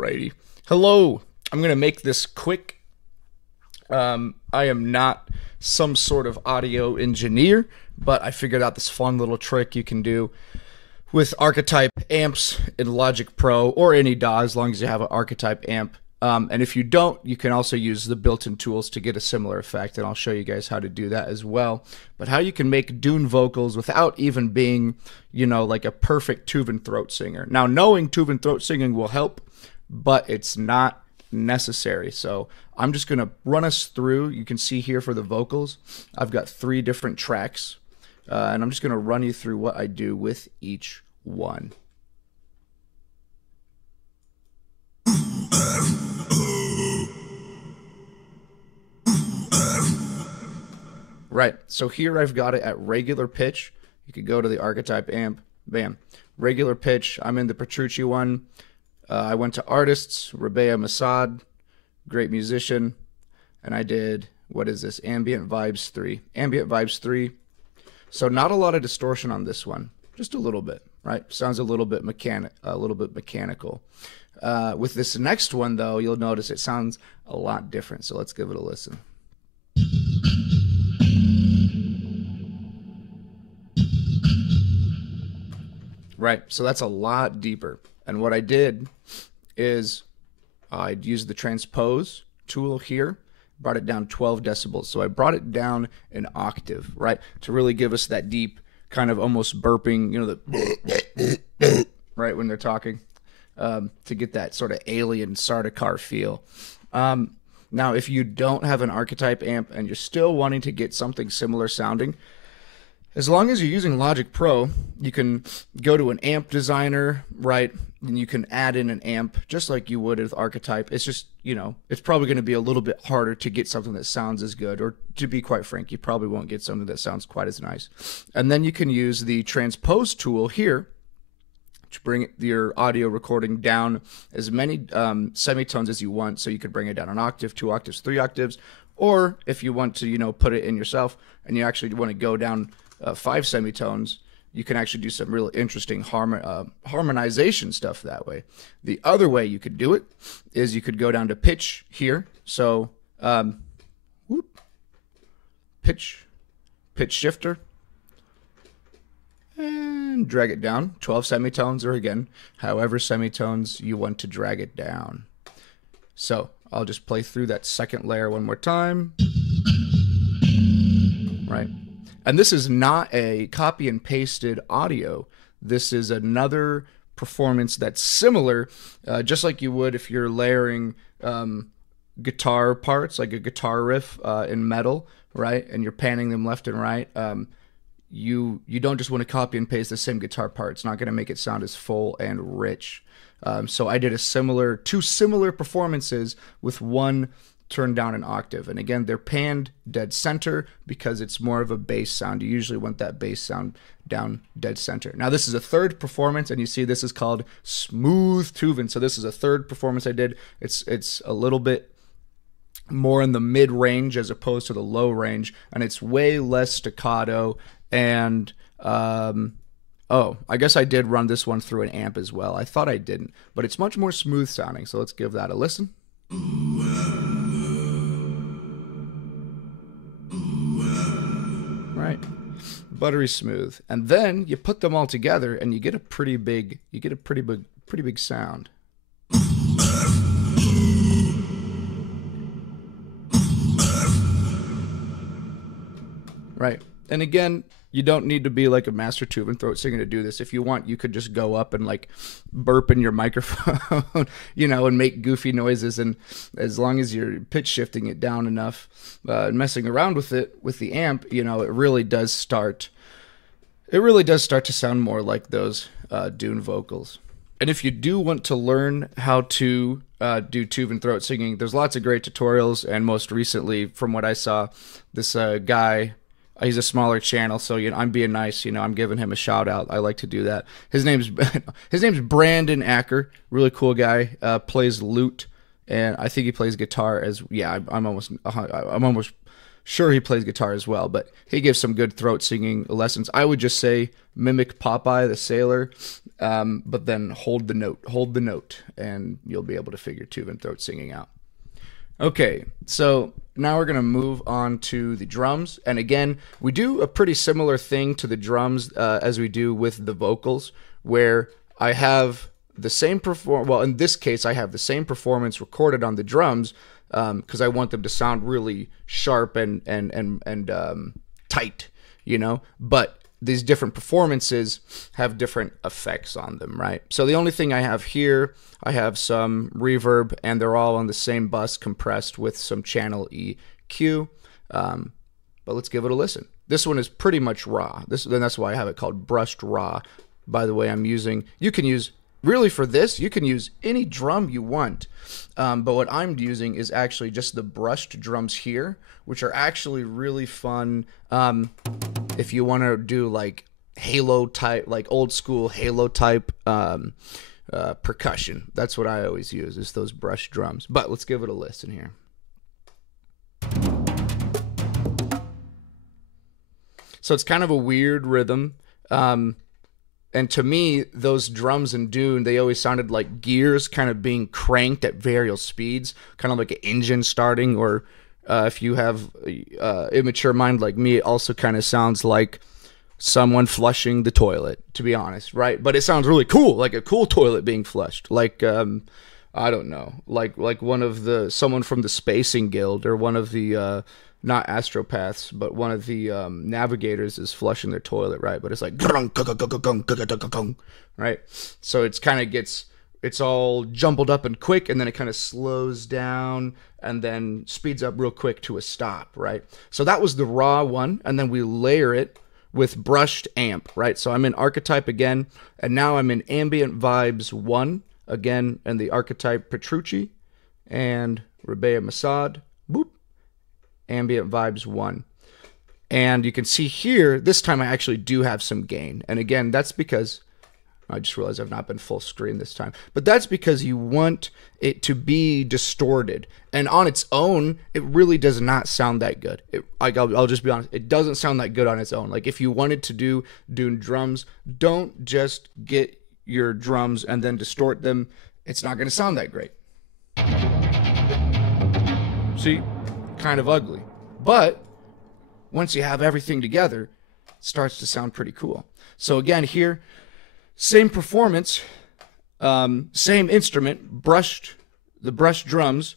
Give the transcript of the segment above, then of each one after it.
Alrighty. Hello. I'm going to make this quick. I am not some sort of audio engineer, but I figured out this fun little trick you can do with Archetype amps in Logic Pro or any DAW as long as you have an Archetype amp. And if you don't, you can also use the built-in tools to get a similar effect, and I'll show you guys how to do that as well. But how you can make Dune vocals without even being, you know, like a perfect Tuvan throat singer. Now, knowing Tuvan throat singing will help, but it's not necessary. So I'm just going to run us through. You can see here for the vocals, I've got 3 different tracks, and I'm just going to run you through what I do with each one. Right, so here I've got it at regular pitch. You could go to the Archetype amp, bam, regular pitch. I'm in the Petrucci one. I went to artists, Rabea Masad, great musician, and I did, what is this, Ambient Vibes 3. Ambient Vibes 3. So not a lot of distortion on this one, just a little bit, right? Sounds a little bit mechanical. With this next one, though, you'll notice it sounds a lot different. So let's give it a listen. Right, so that's a lot deeper. And what I did is I'd use the transpose tool here, brought it down 12 decibels. So I brought it down an octave, right, to really give us that deep kind of almost burping, you know, the right when they're talking, to get that sort of alien Sardaukar feel. Now, if you don't have an Archetype amp and you're still wanting to get something similar sounding, as long as you're using Logic Pro, you can go to an amp designer, right? And you can add in an amp just like you would with Archetype. It's just, you know, it's probably going to be a little bit harder to get something that sounds as good. Or to be quite frank, you probably won't get something that sounds quite as nice. And then you can use the transpose tool here to bring your audio recording down as many semitones as you want. So you could bring it down an octave, 2 octaves, 3 octaves. Or if you want to, you know, put it in yourself and you actually want to go down 5 semitones, you can actually do some really interesting harmonization stuff that way. The other way you could do it is you could go down to pitch here. So pitch shifter, and drag it down 12 semitones, or again, however semitones you want to drag it down. So I'll just play through that second layer one more time. Right. And this is not a copy and pasted audio. This is another performance that's similar, just like you would if you're layering guitar parts, like a guitar riff in metal, right? And you're panning them left and right. You don't just want to copy and paste the same guitar part. It's not going to make it sound as full and rich. So I did two similar performances with one turned down an octave. And again, they're panned dead center because it's more of a bass sound. You usually want that bass sound down dead center. Now, this is a third performance, and you see this is called Smooth Tuvan. So this is a third performance I did. It's a little bit more in the mid-range as opposed to the low range, and it's way less staccato. And, oh, I guess I did run this one through an amp as well. I thought I didn't, but it's much more smooth sounding. So let's give that a listen. Right, buttery smooth, and then you put them all together, and you get a pretty big sound. Right, and again, you don't need to be like a master Tuvan throat singer to do this. If you want, you could just go up and like burp in your microphone, you know, and make goofy noises. And as long as you're pitch shifting it down enough, messing around with it with the amp, you know, it really does start to sound more like those Dune vocals. And if you do want to learn how to do Tuvan throat singing, there's lots of great tutorials. And most recently, from what I saw, this guy. He's a smaller channel, so you know I'm being nice. You know, I'm giving him a shout out. I like to do that. His name's Brandon Acker. Really cool guy. Plays lute, and I think he plays guitar as. Yeah, I'm almost Sure, he plays guitar as well, but he gives some good throat singing lessons. I would just say mimic Popeye the Sailor, but then hold the note, and you'll be able to figure Tuvan throat singing out. Okay, so now we're going to move on to the drums. And again, we do a pretty similar thing to the drums as we do with the vocals, where I have the same well, in this case, I have the same performance recorded on the drums because I want them to sound really sharp and tight, you know? But these different performances have different effects on them, right? So the only thing I have here, I have some reverb, and they're all on the same bus compressed with some channel EQ. But let's give it a listen. This one is pretty much raw. Then that's why I have it called brushed raw. By the way, you can use, really for this, you can use any drum you want. But what I'm using is actually just the brushed drums here, which are actually really fun if you want to do like Halo type, like old school Halo type percussion. That's what I always use, is those brushed drums. But let's give it a listen here. So it's kind of a weird rhythm. And to me, those drums in Dune, they always sounded like gears kind of being cranked at various speeds, kind of like an engine starting, or if you have immature mind like me, it also kind of sounds like someone flushing the toilet, to be honest, right? But it sounds really cool, like a cool toilet being flushed, like I don't know, like someone from the Spacing Guild, or one of the not astropaths, but one of the navigators is flushing their toilet, right? But it's like, right? So it's kind of it's all jumbled up and quick, and then it kind of slows down and then speeds up real quick to a stop, right? So that was the raw one, and then we layer it with brushed amp, right? So I'm in Archetype again, and now I'm in Ambient Vibes 1 again, and the Archetype Petrucci and Rebea Masad, boop, Ambient Vibes 1. And you can see here, this time I actually do have some gain. And again, that's because, I just realized I've not been full screen this time, but that's because you want it to be distorted. And on its own, it really does not sound that good. I'll just be honest, it doesn't sound that good on its own. Like if you wanted to do Dune drums, don't just get your drums and then distort them. It's not going to sound that great. See? Kind of ugly. But once you have everything together, it starts to sound pretty cool. So again, here, same performance, same instrument, the brushed drums,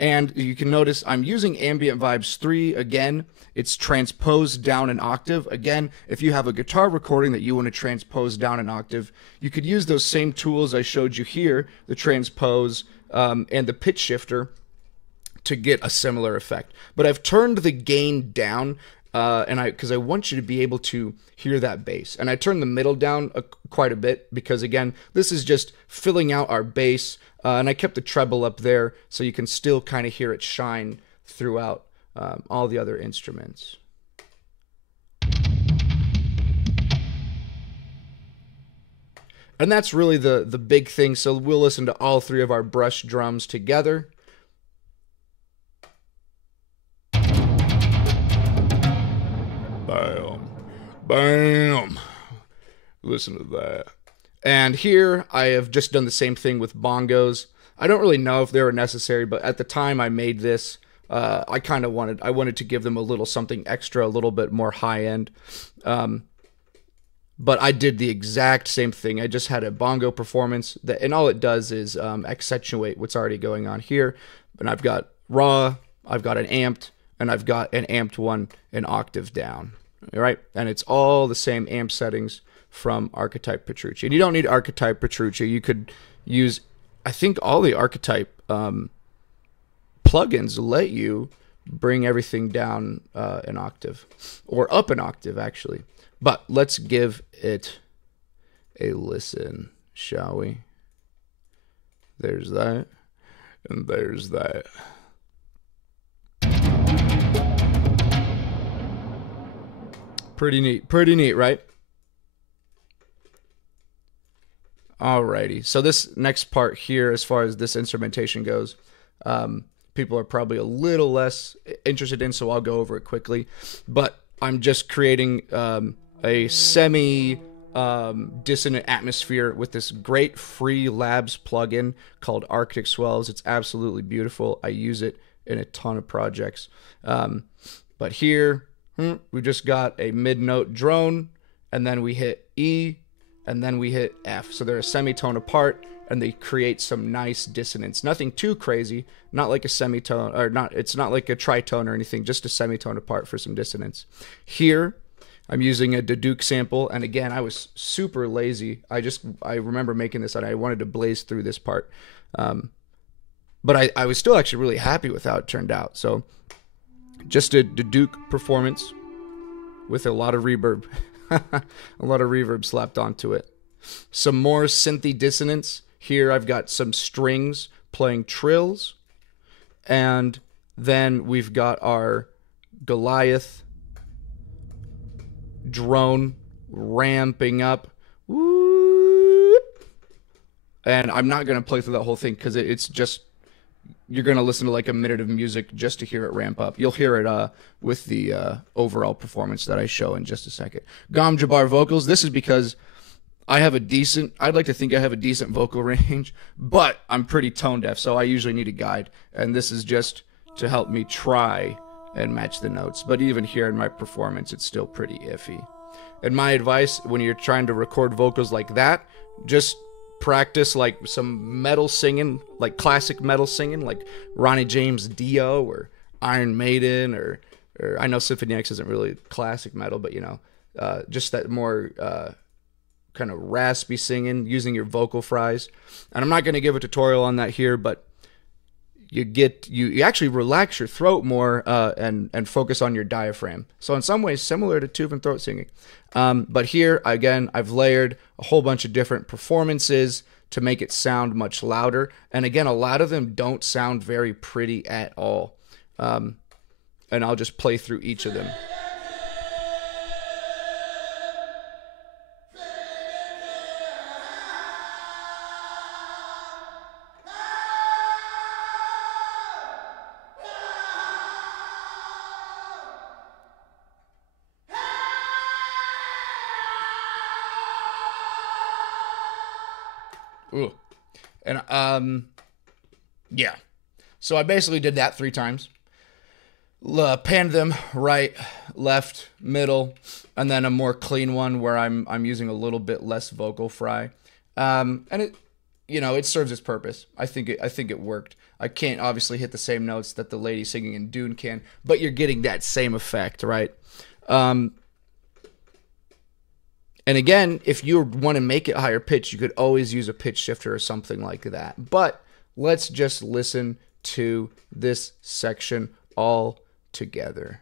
and you can notice I'm using Ambient Vibes 3 again. It's transposed down an octave. Again, if you have a guitar recording that you want to transpose down an octave, you could use those same tools I showed you here, the transpose and the pitch shifter, to get a similar effect. But I've turned the gain down because I want you to be able to hear that bass. And I turned the middle down quite a bit because, again, this is just filling out our bass. And I kept the treble up there so you can still kind of hear it shine throughout all the other instruments. And that's really the big thing. So we'll listen to all three of our brush drums together. Bam. Bam. Listen to that. And here I have just done the same thing with bongos. I don't really know if they were necessary, but at the time I made this, I wanted to give them a little something extra, a little bit more high end. But I did the exact same thing. I just had a bongo performance, and all it does is accentuate what's already going on here. And I've got raw, I've got an amped, and I've got an amped one an octave down. All right, and it's all the same amp settings from Archetype Petrucci. And you don't need Archetype Petrucci. You could use, I think, all the Archetype plugins let you bring everything down an octave, or up an octave, actually. But let's give it a listen, shall we? There's that, and there's that. Pretty neat, right? Alrighty, so this next part here, as far as this instrumentation goes, people are probably a little less interested in, so I'll go over it quickly. But I'm just creating a semi dissonant atmosphere with this great free labs plugin called Arctic Swells. It's absolutely beautiful. I use it in a ton of projects. But here, we just got a mid-note drone, and then we hit E, and then we hit F. So they're a semitone apart, and they create some nice dissonance. Nothing too crazy, not like a semitone, or it's not like a tritone or anything, just a semitone apart for some dissonance. Here, I'm using a Duduk sample, and again, I was super lazy. I remember making this, and I wanted to blaze through this part. But I was still actually really happy with how it turned out. So just a Duduk performance with a lot of reverb. A lot of reverb slapped onto it. Some more synthy dissonance. Here I've got some strings playing trills. And then we've got our Goliath drone ramping up. Woo! And I'm not going to play through that whole thing because it's just, you're going to listen to like a minute of music just to hear it ramp up. You'll hear it with the overall performance that I show in just a second. Gom Jabbar vocals. This is because I'd like to think I have a decent vocal range, but I'm pretty tone deaf, so I usually need a guide. And this is just to help me try and match the notes. But even here in my performance, it's still pretty iffy. And my advice, when you're trying to record vocals like that, just practice like some metal singing, like classic metal singing, like Ronnie James Dio or Iron Maiden, or I know Symphony X isn't really classic metal, but you know, just that more kind of raspy singing using your vocal fries. And I'm not going to give a tutorial on that here, but you actually relax your throat more and focus on your diaphragm. So in some ways similar to tube and throat singing. But here, again, I've layered a whole bunch of different performances to make it sound much louder. And again, a lot of them don't sound very pretty at all. And I'll just play through each of them. Ooh. And yeah, so I basically did that 3 times. Panned them right, left, middle, and then a more clean one where I'm using a little bit less vocal fry. And it, you know, it serves its purpose. I think it worked. I can't obviously hit the same notes that the lady singing in Dune can, but you're getting that same effect, right? And again, if you want to make it higher pitch, you could always use a pitch shifter or something like that. But let's just listen to this section all together.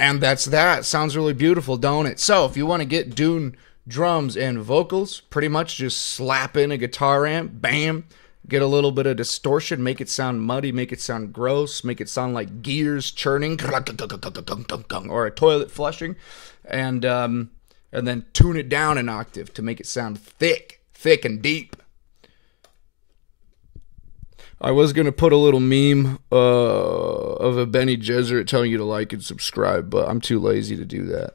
And that's that. Sounds really beautiful, don't it? So if you want to get Dune drums and vocals, pretty much just slap in a guitar amp, bam, get a little bit of distortion, make it sound muddy, make it sound gross, make it sound like gears churning, or a toilet flushing, and then tune it down an octave to make it sound thick and deep. I was going to put a little meme of a Benny Gesserit telling you to like and subscribe, but I'm too lazy to do that.